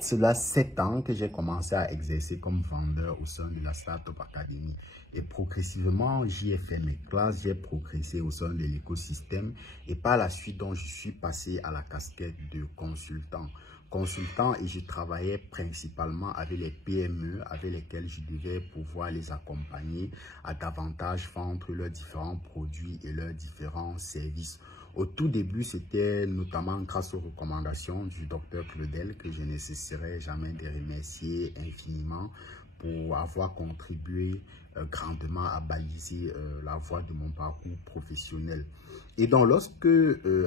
de cela 7 ans que j'ai commencé à exercer comme vendeur au sein de la Startup Academy. Et progressivement, j'y ai fait mes classes, j'ai progressé au sein de l'écosystème. Et par la suite, donc, je suis passé à la casquette de consultant. Et je travaillais principalement avec les PME avec lesquelles je devais pouvoir les accompagner à davantage vendre leurs différents produits et leurs différents services. Au tout début, c'était notamment grâce aux recommandations du docteur Claudel que je ne cesserai jamais de remercier infiniment pour avoir contribué grandement à baliser la voie de mon parcours professionnel. Et donc, lorsque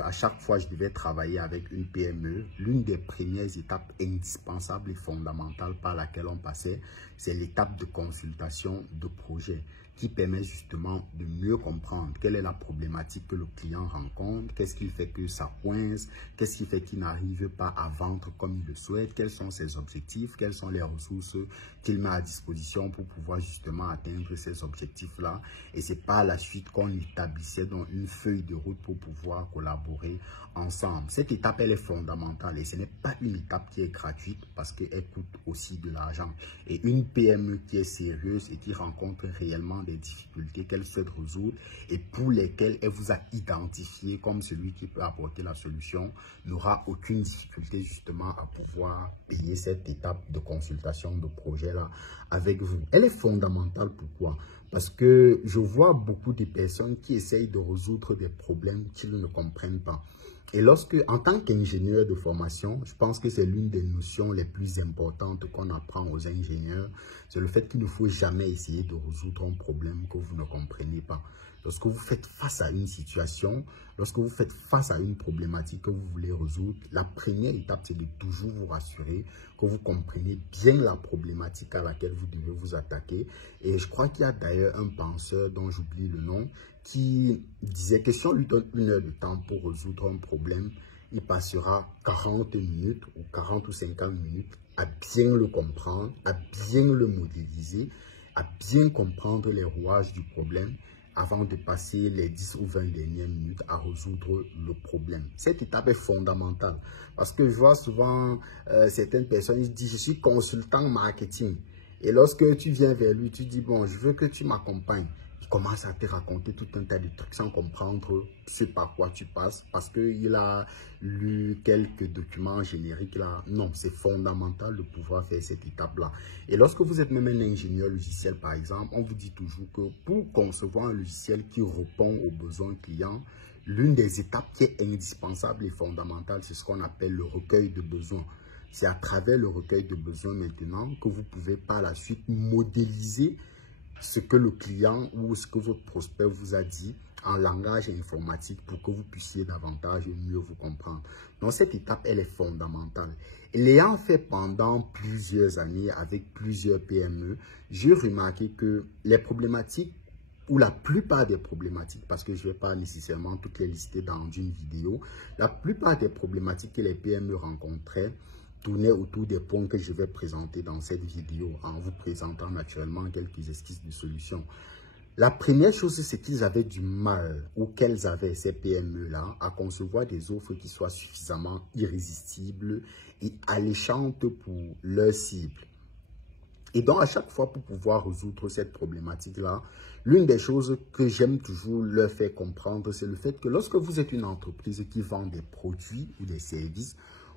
à chaque fois je devais travailler avec une PME, l'une des premières étapes indispensables et fondamentales par laquelle on passait, c'est l'étape de consultation de projet qui permet justement de mieux comprendre quelle est la problématique que le client rencontre, qu'est-ce qui fait que ça coince, qu'est-ce qui fait qu'il n'arrive pas à vendre comme il le souhaite, quels sont ses objectifs, quelles sont les ressources qu'il met à disposition pour pouvoir justement atteindre ces objectifs-là. Et c'est par la suite qu'on établissait donc une feuille de route pour pouvoir collaborer ensemble. Cette étape, elle est fondamentale et ce n'est pas une étape qui est gratuite parce qu'elle coûte aussi de l'argent. Et une PME qui est sérieuse et qui rencontre réellement des difficultés qu'elle souhaite résoudre et pour lesquelles elle vous a identifié comme celui qui peut apporter la solution, n'aura aucune difficulté justement à pouvoir payer cette étape de consultation de projet-là avec vous. Elle est fondamentale. Pourquoi? Parce que je vois beaucoup de personnes qui essayent de résoudre des problèmes qu'ils ne comprennent pas. Et lorsque, en tant qu'ingénieur de formation, je pense que c'est l'une des notions les plus importantes qu'on apprend aux ingénieurs, c'est le fait qu'il ne faut jamais essayer de résoudre un problème que vous ne comprenez pas. Lorsque vous faites face à une situation, lorsque vous faites face à une problématique que vous voulez résoudre, la première étape, c'est de toujours vous rassurer que vous comprenez bien la problématique à laquelle vous devez vous attaquer. Et je crois qu'il y a d'ailleurs un penseur dont j'oublie le nom, qui disait que si on lui donne 1 heure de temps pour résoudre un problème, il passera 40 minutes ou 40 ou 50 minutes à bien le comprendre, à bien le modéliser, à bien comprendre les rouages du problème avant de passer les 10 ou 20 dernières minutes à résoudre le problème. Cette étape est fondamentale parce que je vois souvent certaines personnes qui disent « je suis consultant marketing ». Et lorsque tu viens vers lui, tu dis « bon, je veux que tu m'accompagnes ». Il commence à te raconter tout un tas de trucs sans comprendre ce par quoi tu passes parce qu'il a lu quelques documents génériques là. Non, c'est fondamental de pouvoir faire cette étape-là. Et lorsque vous êtes même un ingénieur logiciel, par exemple, on vous dit toujours que pour concevoir un logiciel qui répond aux besoins clients, l'une des étapes qui est indispensable et fondamentale, c'est ce qu'on appelle le recueil de besoins. C'est à travers le recueil de besoins maintenant que vous pouvez par la suite modéliser ce que le client ou ce que votre prospect vous a dit en langage informatique pour que vous puissiez davantage mieux vous comprendre. Donc, cette étape, elle est fondamentale. Et l'ayant fait pendant plusieurs années avec plusieurs PME, j'ai remarqué que les problématiques ou la plupart des problématiques, parce que je ne vais pas nécessairement toutes les lister dans une vidéo, la plupart des problématiques que les PME rencontraient tourner autour des points que je vais présenter dans cette vidéo en vous présentant naturellement quelques esquisses de solutions. La première chose, c'est qu'ils avaient du mal, ou qu'elles avaient, ces PME-là, à concevoir des offres qui soient suffisamment irrésistibles et alléchantes pour leur cible. Et donc, à chaque fois, pour pouvoir résoudre cette problématique-là, l'une des choses que j'aime toujours leur faire comprendre, c'est le fait que lorsque vous êtes une entreprise qui vend des produits ou des services,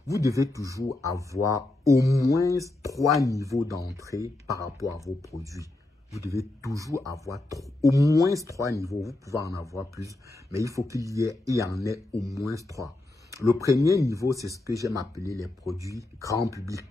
vous devez toujours avoir au moins 3 niveaux d'entrée par rapport à vos produits. Vous devez toujours avoir au moins 3 niveaux. Vous pouvez en avoir plus, mais il faut qu'il y en ait au moins 3. Le premier niveau, c'est ce que j'aime appeler les produits grand public.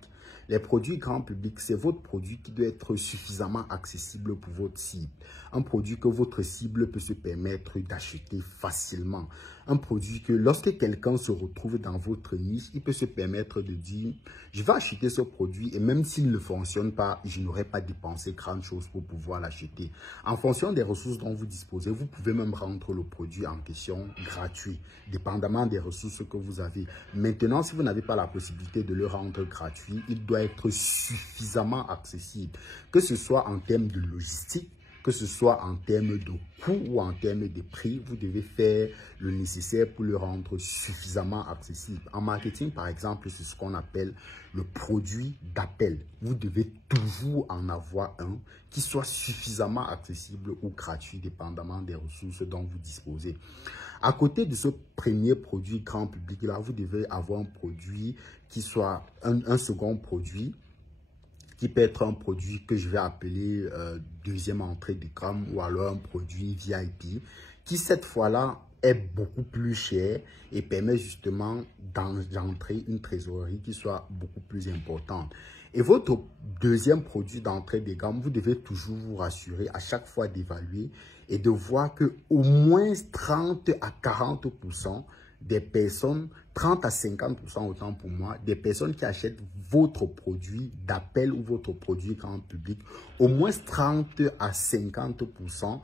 Les produits grand public, c'est votre produit qui doit être suffisamment accessible pour votre cible. Un produit que votre cible peut se permettre d'acheter facilement. Un produit que lorsque quelqu'un se retrouve dans votre niche, il peut se permettre de dire, je vais acheter ce produit et même s'il ne fonctionne pas, je n'aurai pas dépensé grande chose pour pouvoir l'acheter. En fonction des ressources dont vous disposez, vous pouvez même rendre le produit en question gratuit, dépendamment des ressources que vous avez. Maintenant, si vous n'avez pas la possibilité de le rendre gratuit, il doit être suffisamment accessible, que ce soit en termes de logistique, que ce soit en termes de coût ou en termes de prix, vous devez faire le nécessaire pour le rendre suffisamment accessible. En marketing, par exemple, c'est ce qu'on appelle le produit d'appel. Vous devez toujours en avoir un qui soit suffisamment accessible ou gratuit, dépendamment des ressources dont vous disposez. À côté de ce premier produit grand public là, vous devez avoir un produit qui soit un second produit, qui peut être un produit que je vais appeler deuxième entrée de gamme, ou alors un produit VIP, qui cette fois-là est beaucoup plus cher et permet justement d'entrer une trésorerie qui soit beaucoup plus importante. Et votre deuxième produit d'entrée de gamme, vous devez toujours vous rassurer à chaque fois d'évaluer et de voir que au moins 30 à 40% des personnes, 30 à 50% autant pour moi, des personnes qui achètent votre produit d'appel ou votre produit grand public, au moins 30 à 50%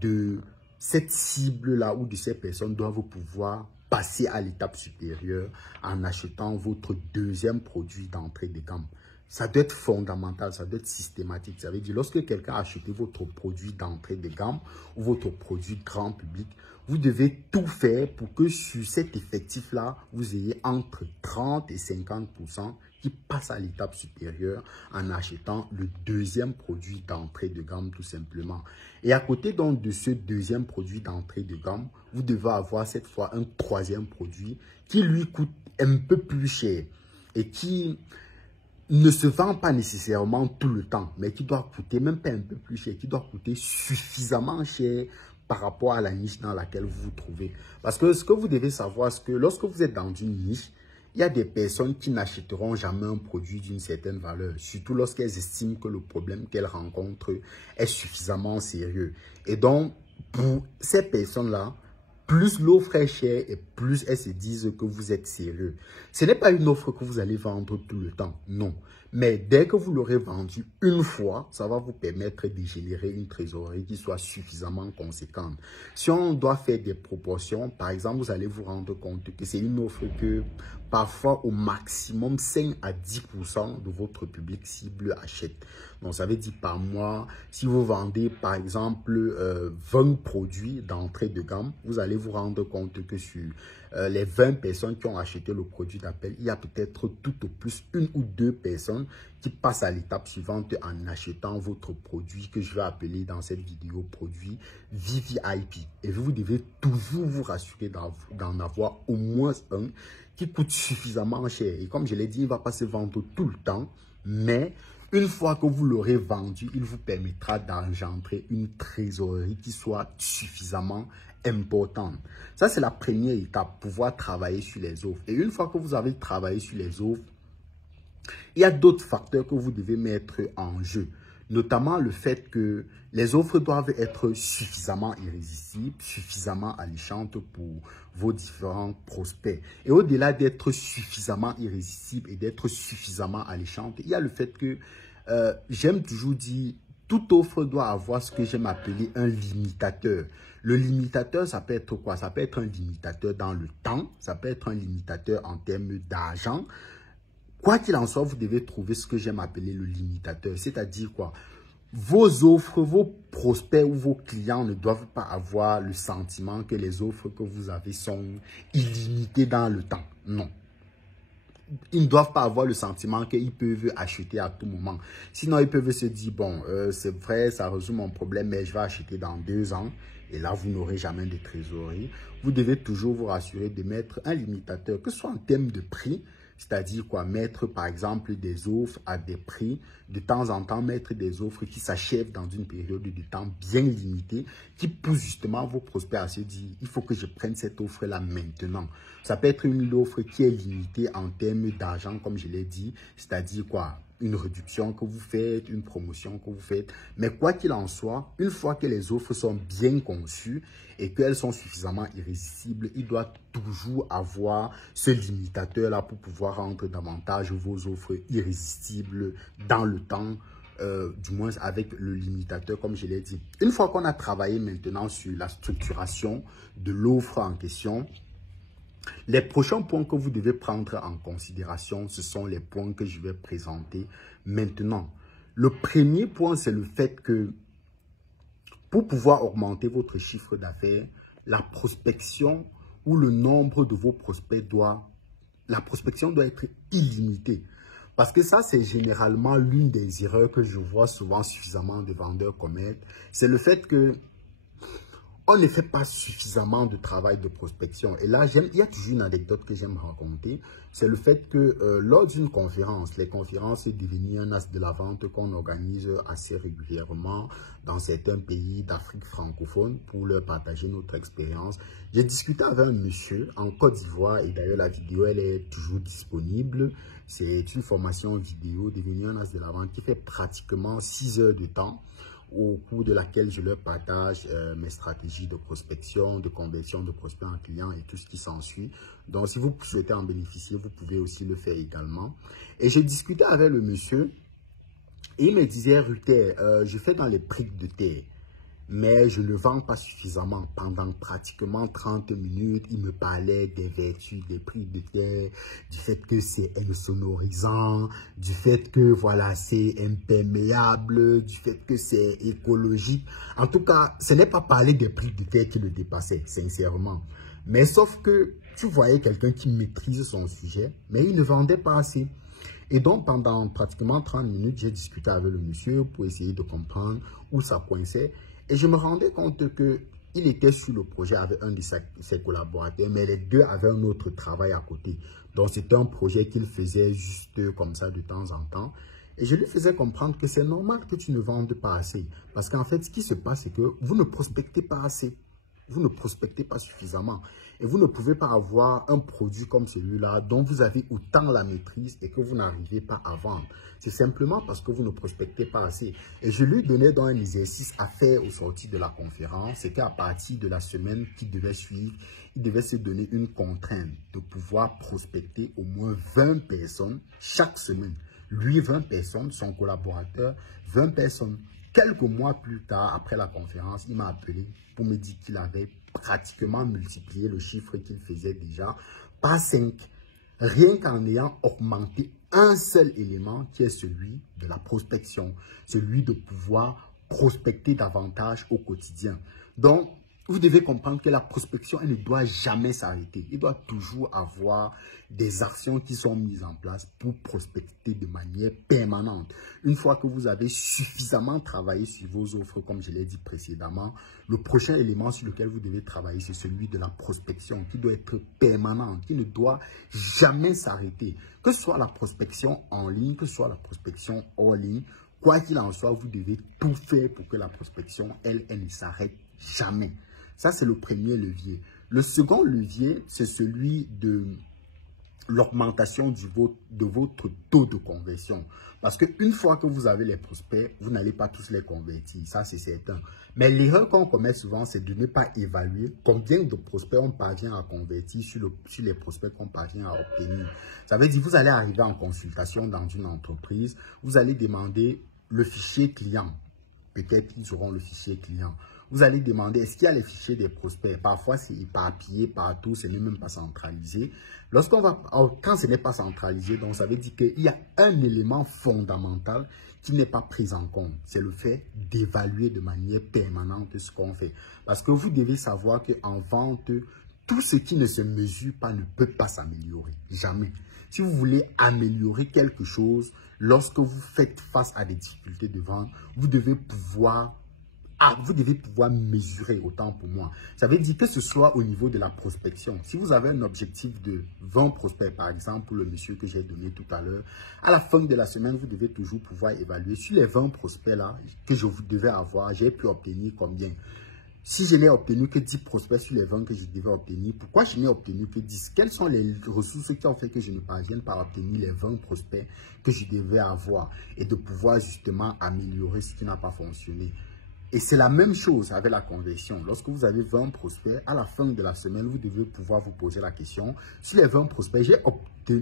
de cette cible-là ou de ces personnes doivent pouvoir passer à l'étape supérieure en achetant votre deuxième produit d'entrée de gamme. Ça doit être fondamental, ça doit être systématique. Ça veut dire, lorsque quelqu'un a acheté votre produit d'entrée de gamme ou votre produit grand public, vous devez tout faire pour que sur cet effectif-là, vous ayez entre 30 et 50% qui passent à l'étape supérieure en achetant le deuxième produit d'entrée de gamme tout simplement. Et à côté donc de ce deuxième produit d'entrée de gamme, vous devez avoir cette fois un troisième produit qui lui coûte un peu plus cher et qui ne se vend pas nécessairement tout le temps, mais qui doit coûter même pas un peu plus cher, qui doit coûter suffisamment cher par rapport à la niche dans laquelle vous vous trouvez. Parce que ce que vous devez savoir, c'est que lorsque vous êtes dans une niche, il y a des personnes qui n'achèteront jamais un produit d'une certaine valeur, surtout lorsqu'elles estiment que le problème qu'elles rencontrent est suffisamment sérieux. Et donc, pour ces personnes-là, plus l'offre est chère et plus elles se disent que vous êtes sérieux. Ce n'est pas une offre que vous allez vendre tout le temps, non. Mais dès que vous l'aurez vendu une fois, ça va vous permettre de générer une trésorerie qui soit suffisamment conséquente. Si on doit faire des proportions, par exemple, vous allez vous rendre compte que c'est une offre que parfois au maximum 5 à 10% de votre public cible achète. Donc ça veut dire par mois, si vous vendez par exemple 20 produits d'entrée de gamme, vous allez vous rendre compte que sur les 20 personnes qui ont acheté le produit d'appel, il y a peut-être tout au plus une ou deux personnes qui passent à l'étape suivante en achetant votre produit que je vais appeler dans cette vidéo produit VVIP. Et vous devez toujours vous rassurer d'en avoir au moins un qui coûte suffisamment cher. Et comme je l'ai dit, il ne va pas se vendre tout le temps, mais une fois que vous l'aurez vendu, il vous permettra d'engendrer une trésorerie qui soit suffisamment importante. Ça, c'est la première étape, pouvoir travailler sur les offres. Et une fois que vous avez travaillé sur les offres, il y a d'autres facteurs que vous devez mettre en jeu, notamment le fait que les offres doivent être suffisamment irrésistibles, suffisamment alléchantes pour vos différents prospects. Et au-delà d'être suffisamment irrésistibles et d'être suffisamment alléchantes, il y a le fait que j'aime toujours dire, toute offre doit avoir ce que j'aime appeler un limitateur. Le limitateur, ça peut être quoi? Ça peut être un limitateur dans le temps, ça peut être un limitateur en termes d'argent. Quoi qu'il en soit, vous devez trouver ce que j'aime appeler le limitateur. C'est-à-dire quoi? Vos offres, vos prospects ou vos clients ne doivent pas avoir le sentiment que les offres que vous avez sont illimitées dans le temps. Non. Ils ne doivent pas avoir le sentiment qu'ils peuvent acheter à tout moment. Sinon, ils peuvent se dire, bon, c'est vrai, ça résout mon problème, mais je vais acheter dans 2 ans. Et là, vous n'aurez jamais de trésorerie. Vous devez toujours vous rassurer de mettre un limitateur, que ce soit en termes de prix, c'est-à-dire quoi, mettre par exemple des offres à des prix, de temps en temps mettre des offres qui s'achèvent dans une période de temps bien limitée, qui poussent justement vos prospects à se dire, il faut que je prenne cette offre-là maintenant. Ça peut être une offre qui est limitée en termes d'argent, comme je l'ai dit, c'est-à-dire quoi, une réduction que vous faites, une promotion que vous faites. Mais quoi qu'il en soit, une fois que les offres sont bien conçues et qu'elles sont suffisamment irrésistibles, il doit toujours avoir ce limitateur-là pour pouvoir rendre davantage vos offres irrésistibles dans le temps, du moins avec le limitateur, comme je l'ai dit. Une fois qu'on a travaillé maintenant sur la structuration de l'offre en question, les prochains points que vous devez prendre en considération, ce sont les points que je vais présenter maintenant. Le premier point, c'est le fait que Pour pouvoir augmenter votre chiffre d'affaires, la prospection ou le nombre de vos prospects la prospection doit être illimitée. Parce que ça, c'est généralement l'une des erreurs que je vois souvent suffisamment de vendeurs commettre. C'est le fait que on ne fait pas suffisamment de travail de prospection. Et là, il y a toujours une anecdote que j'aime raconter. C'est le fait que lors d'une conférence, les conférences sont devenues un as de la vente qu'on organise assez régulièrement dans certains pays d'Afrique francophone pour leur partager notre expérience. J'ai discuté avec un monsieur en Côte d'Ivoire et d'ailleurs la vidéo, elle est toujours disponible. C'est une formation vidéo devenue un as de la vente qui fait pratiquement 6 heures de temps, au cours de laquelle je leur partage mes stratégies de prospection, de conversion de prospects en clients et tout ce qui s'ensuit. Donc, si vous souhaitez en bénéficier, vous pouvez aussi le faire également. Et j'ai discuté avec le monsieur et il me disait, Ruther, je fais dans les briques de terre, mais je ne vends pas suffisamment. Pendant pratiquement 30 minutes, il me parlait des vertus des briques de terre, du fait que c'est insonorisant, du fait que voilà, c'est imperméable, du fait que c'est écologique. En tout cas, ce n'est pas parler des briques de terre qui le dépassait, sincèrement. Mais sauf que tu voyais quelqu'un qui maîtrise son sujet, mais il ne vendait pas assez. Et donc, pendant pratiquement 30 minutes, j'ai discuté avec le monsieur pour essayer de comprendre où ça coinçait. Et je me rendais compte qu'il était sur le projet avec un de ses collaborateurs, mais les deux avaient un autre travail à côté. Donc, c'était un projet qu'il faisait juste comme ça de temps en temps. Et je lui faisais comprendre que c'est normal que tu ne vendes pas assez. Parce qu'en fait, ce qui se passe, c'est que vous ne prospectez pas assez. Vous ne prospectez pas suffisamment. Et vous ne pouvez pas avoir un produit comme celui-là dont vous avez autant la maîtrise et que vous n'arrivez pas à vendre. C'est simplement parce que vous ne prospectez pas assez. Et je lui donnais donc un exercice à faire au sortir de la conférence. C'est qu'à partir de la semaine qui devait suivre, il devait se donner une contrainte de pouvoir prospecter au moins 20 personnes chaque semaine. Lui, 20 personnes, son collaborateur, 20 personnes. Quelques mois plus tard, après la conférence, il m'a appelé pour me dire qu'il avait pratiquement multiplié le chiffre qu'il faisait déjà par 5. Rien qu'en ayant augmenté un seul élément qui est celui de la prospection, celui de pouvoir prospecter davantage au quotidien. Donc, vous devez comprendre que la prospection, elle ne doit jamais s'arrêter. Il doit toujours avoir des actions qui sont mises en place pour prospecter de manière permanente. Une fois que vous avez suffisamment travaillé sur vos offres, comme je l'ai dit précédemment, le prochain élément sur lequel vous devez travailler, c'est celui de la prospection qui doit être permanent, qui ne doit jamais s'arrêter. Que ce soit la prospection en ligne, que ce soit la prospection hors ligne, quoi qu'il en soit, vous devez tout faire pour que la prospection, elle ne s'arrête jamais. Ça, c'est le premier levier. Le second levier, c'est celui de l'augmentation de votre taux de conversion. Parce qu'une fois que vous avez les prospects, vous n'allez pas tous les convertir. Ça, c'est certain. Mais l'erreur qu'on commet souvent, c'est de ne pas évaluer combien de prospects on parvient à convertir sur les prospects qu'on parvient à obtenir. Ça veut dire que vous allez arriver en consultation dans une entreprise, vous allez demander le fichier client. Peut-être qu'ils auront le fichier client. Vous allez demander, est-ce qu'il y a les fichiers des prospects? Parfois, c'est éparpillé partout, ce n'est même pas centralisé. Quand ce n'est pas centralisé, donc ça veut dire qu'il y a un élément fondamental qui n'est pas pris en compte. C'est le fait d'évaluer de manière permanente ce qu'on fait. Parce que vous devez savoir qu'en vente, tout ce qui ne se mesure pas ne peut pas s'améliorer. Jamais. Si vous voulez améliorer quelque chose, lorsque vous faites face à des difficultés de vente, vous devez pouvoir mesurer, autant pour moi. Ça veut dire que ce soit au niveau de la prospection. Si vous avez un objectif de 20 prospects, par exemple, pour le monsieur que j'ai donné tout à l'heure, à la fin de la semaine, vous devez toujours pouvoir évaluer sur les 20 prospects-là que je vous devais avoir, j'ai pu obtenir combien. Si je n'ai obtenu que 10 prospects sur les 20 que je devais obtenir, pourquoi je n'ai obtenu que 10? Quelles sont les ressources qui ont fait que je ne parvienne pas à obtenir les 20 prospects que je devais avoir et de pouvoir justement améliorer ce qui n'a pas fonctionné? Et c'est la même chose avec la conversion. Lorsque vous avez 20 prospects, à la fin de la semaine, vous devez pouvoir vous poser la question, sur les 20 prospects,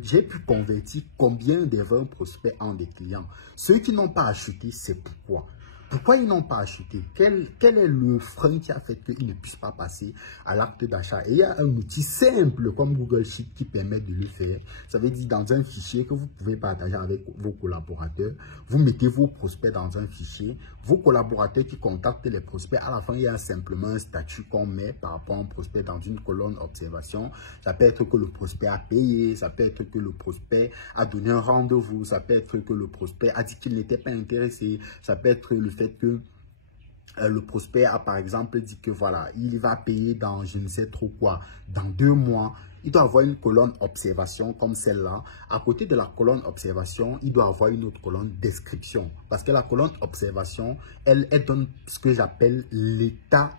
j'ai pu convertir combien des 20 prospects en des clients? Ceux qui n'ont pas acheté, c'est pourquoi? Pourquoi ils n'ont pas acheté? Quel est le frein qui a fait qu'ils ne puissent pas passer à l'acte d'achat? Et il y a un outil simple comme Google Sheet qui permet de le faire. Ça veut dire dans un fichier que vous pouvez partager avec vos collaborateurs, vous mettez vos prospects dans un fichier. Vos collaborateurs qui contactent les prospects, à la fin, il y a simplement un statut qu'on met par rapport à un prospect dans une colonne observation. Ça peut être que le prospect a payé, ça peut être que le prospect a donné un rendez-vous, ça peut être que le prospect a dit qu'il n'était pas intéressé, ça peut être le fait que le prospect a par exemple dit que voilà, il va payer dans je ne sais trop quoi, dans 2 mois. Il doit avoir une colonne observation comme celle-là. À côté de la colonne observation, il doit avoir une autre colonne description. Parce que la colonne observation, elle donne ce que j'appelle l'état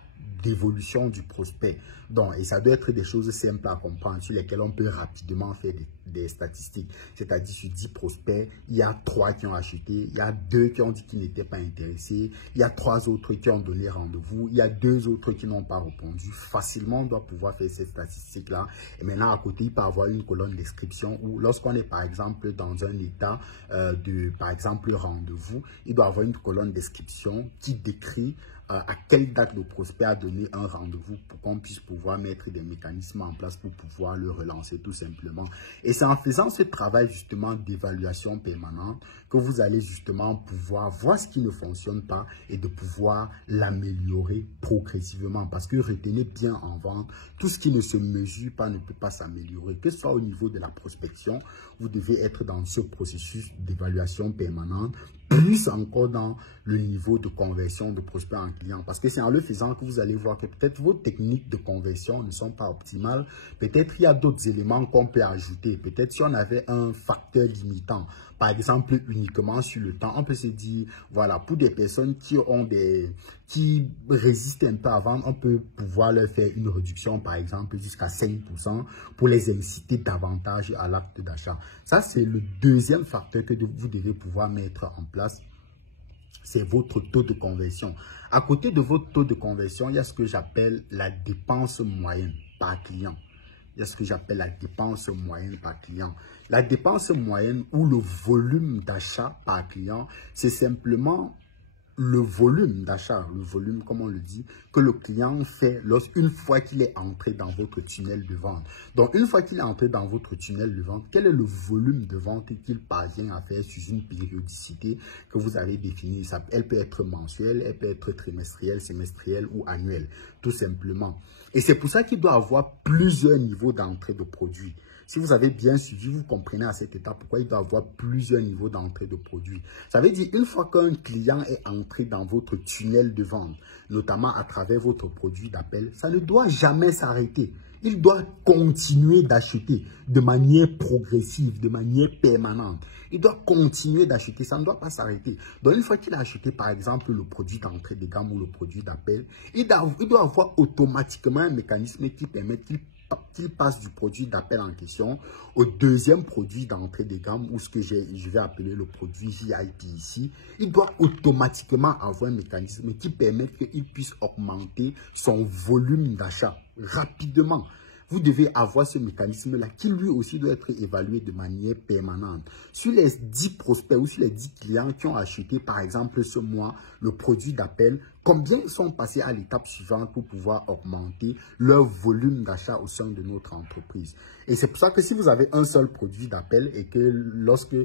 d'évolution du prospect. Donc, et ça doit être des choses simples à comprendre sur lesquelles on peut rapidement faire des statistiques. C'est-à-dire sur 10 prospects, il y a 3 qui ont acheté, il y a 2 qui ont dit qu'ils n'étaient pas intéressés, il y a 3 autres qui ont donné rendez-vous, il y a 2 autres qui n'ont pas répondu. Facilement, on doit pouvoir faire ces statistiques-là. Et maintenant, à côté, il peut y avoir une colonne description où lorsqu'on est par exemple dans un état de, par exemple, rendez-vous, il doit y avoir une colonne description qui décrit à quelle date le prospect a donné un rendez-vous pour qu'on puisse pouvoir mettre des mécanismes en place pour pouvoir le relancer tout simplement. Et c'est en faisant ce travail justement d'évaluation permanente que vous allez justement pouvoir voir ce qui ne fonctionne pas et de pouvoir l'améliorer progressivement. Parce que retenez bien en vente, tout ce qui ne se mesure pas ne peut pas s'améliorer. Que ce soit au niveau de la prospection, vous devez être dans ce processus d'évaluation permanente, plus encore dans le niveau de conversion de prospect en client. Parce que c'est en le faisant que vous allez voir que peut-être vos techniques de conversion ne sont pas optimales. Peut-être il y a d'autres éléments qu'on peut ajouter. Peut-être si on avait un facteur limitant, par exemple uniquement sur le temps, on peut se dire, voilà, pour des personnes qui résistent un peu à vendre, on peut pouvoir leur faire une réduction, par exemple, jusqu'à 5% pour les inciter davantage à l'acte d'achat. Ça, c'est le deuxième facteur que vous devez pouvoir mettre en place. C'est votre taux de conversion. À côté de votre taux de conversion, il y a ce que j'appelle la dépense moyenne par client. Il y a ce que j'appelle la dépense moyenne par client. La dépense moyenne ou le volume d'achat par client, c'est simplement le volume d'achat, le volume, comme on le dit, que le client fait une fois qu'il est entré dans votre tunnel de vente. Donc, une fois qu'il est entré dans votre tunnel de vente, quel est le volume de vente qu'il parvient à faire sur une périodicité que vous avez définie? Elle peut être mensuelle, elle peut être trimestrielle, semestrielle ou annuelle, tout simplement. Et c'est pour ça qu'il doit avoir plusieurs niveaux d'entrée de produits. Si vous avez bien suivi, vous comprenez à cette étape pourquoi il doit avoir plusieurs niveaux d'entrée de produits. Ça veut dire une fois qu'un client est entré dans votre tunnel de vente, notamment à travers votre produit d'appel, ça ne doit jamais s'arrêter. Il doit continuer d'acheter de manière progressive, de manière permanente. Il doit continuer d'acheter, ça ne doit pas s'arrêter. Donc, une fois qu'il a acheté, par exemple, le produit d'entrée de gamme ou le produit d'appel, il doit avoir automatiquement un mécanisme qui permet qu'il passe du produit d'appel en question au deuxième produit d'entrée de gamme ou ce que je vais appeler le produit VIP ici. Il doit automatiquement avoir un mécanisme qui permet qu'il puisse augmenter son volume d'achat rapidement. Vous devez avoir ce mécanisme-là qui lui aussi doit être évalué de manière permanente. Sur les 10 prospects ou sur les 10 clients qui ont acheté par exemple ce mois le produit d'appel, combien sont passés à l'étape suivante pour pouvoir augmenter leur volume d'achat au sein de notre entreprise. Et c'est pour ça que si vous avez un seul produit d'appel et que lorsque le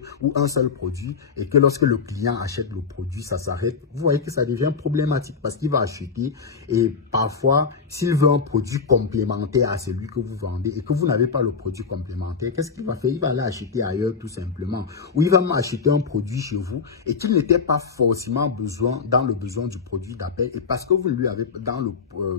client achète le produit, ça s'arrête, vous voyez que ça devient problématique parce qu'il va acheter et parfois, s'il veut un produit complémentaire à celui que vous vendez et que vous n'avez pas le produit complémentaire, qu'est-ce qu'il va faire? Il va aller acheter ailleurs tout simplement. Ou il va acheter un produit chez vous et qu'il n'était pas forcément dans le besoin du produit d'appel et parce que vous ne lui avez dans le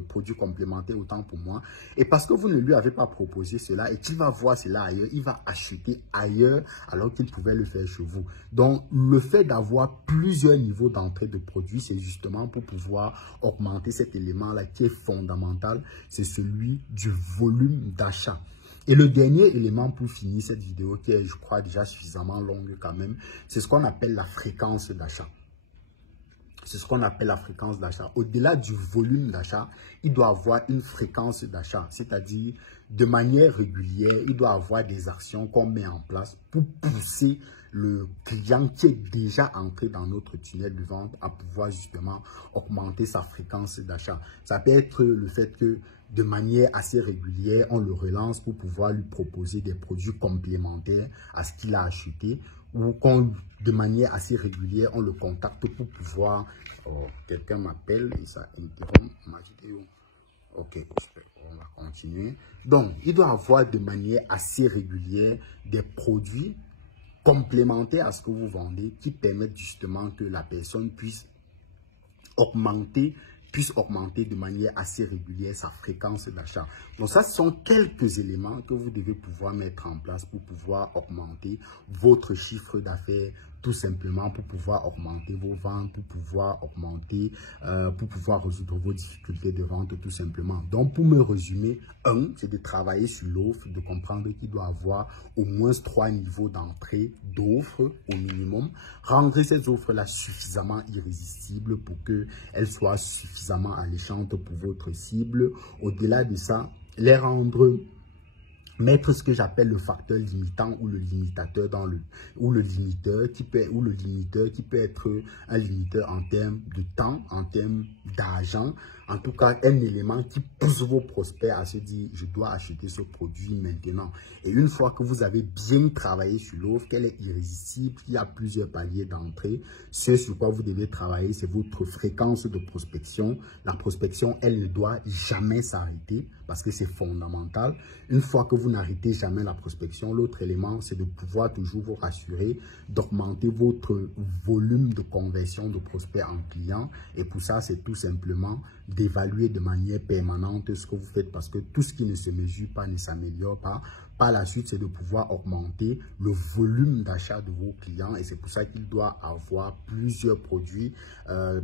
produit complémentaire, autant pour moi, et parce que vous ne lui avez pas proposé cela et qu'il va voir cela ailleurs, il va acheter ailleurs alors qu'il pouvait le faire chez vous. Donc, le fait d'avoir plusieurs niveaux d'entrée de produits, c'est justement pour pouvoir augmenter cet élément-là qui est fondamental, c'est celui du volume d'achat. Et le dernier élément pour finir cette vidéo, qui est, je crois, déjà suffisamment longue quand même, c'est ce qu'on appelle la fréquence d'achat. C'est ce qu'on appelle la fréquence d'achat. Au-delà du volume d'achat, il doit avoir une fréquence d'achat. C'est-à-dire, de manière régulière, il doit avoir des actions qu'on met en place pour pousser le client qui est déjà entré dans notre tunnel de vente à pouvoir justement augmenter sa fréquence d'achat. Ça peut être le fait que de manière assez régulière, on le relance pour pouvoir lui proposer des produits complémentaires à ce qu'il a acheté, ou de manière assez régulière, on le contacte pour pouvoir... Oh, quelqu'un m'appelle et ça interrompt ma vidéo. Ok, on va continuer. Donc, il doit avoir de manière assez régulière des produits complémentaires à ce que vous vendez qui permettent justement que la personne puisse augmenter de manière assez régulière sa fréquence d'achat. Donc ça, ce sont quelques éléments que vous devez pouvoir mettre en place pour pouvoir augmenter votre chiffre d'affaires, tout simplement pour pouvoir augmenter vos ventes, pour pouvoir résoudre vos difficultés de vente tout simplement. Donc pour me résumer, c'est de travailler sur l'offre, de comprendre qu'il doit avoir au moins 3 niveaux d'entrée d'offres au minimum, rendre ces offres-là suffisamment irrésistibles pour qu'elles soient suffisamment alléchantes pour votre cible. Au-delà de ça, mettre ce que j'appelle le facteur limitant ou le limitateur ou le limiteur qui peut être un limiteur en termes de temps, en termes d'argent, en tout cas un élément qui pousse vos prospects à se dire je dois acheter ce produit maintenant. Et une fois que vous avez bien travaillé sur l'offre, qu'elle est irrésistible, qu'il y a plusieurs paliers d'entrée, ce sur quoi vous devez travailler, c'est votre fréquence de prospection. La prospection, elle ne doit jamais s'arrêter parce que c'est fondamental. Une fois que vous n'arrêtez jamais la prospection, l'autre élément, c'est de pouvoir toujours vous rassurer, d'augmenter votre volume de conversion de prospects en clients. Et pour ça, c'est tout simplement d'évaluer de manière permanente ce que vous faites parce que tout ce qui ne se mesure pas ne s'améliore pas. Par la suite, c'est de pouvoir augmenter le volume d'achat de vos clients et c'est pour ça qu'il doit avoir plusieurs produits,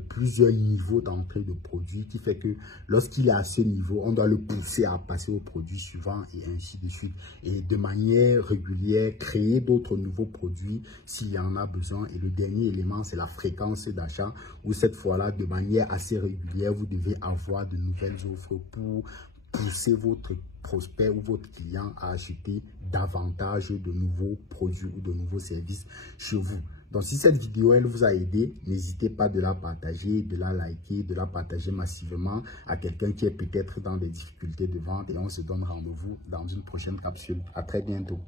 plusieurs niveaux d'entrée de produits qui fait que lorsqu'il est à ce niveau, on doit le pousser à passer au produit suivant et ainsi de suite. Et de manière régulière, créer d'autres nouveaux produits s'il y en a besoin. Et le dernier élément, c'est la fréquence d'achat où cette fois-là, de manière assez régulière, vous devez avoir de nouvelles offres pour pousser votre prospect ou votre client à acheter davantage de nouveaux produits ou de nouveaux services chez vous. Donc, si cette vidéo, elle vous a aidé, n'hésitez pas de la partager, de la liker, de la partager massivement à quelqu'un qui est peut-être dans des difficultés de vente et on se donne rendez-vous dans une prochaine capsule. À très bientôt.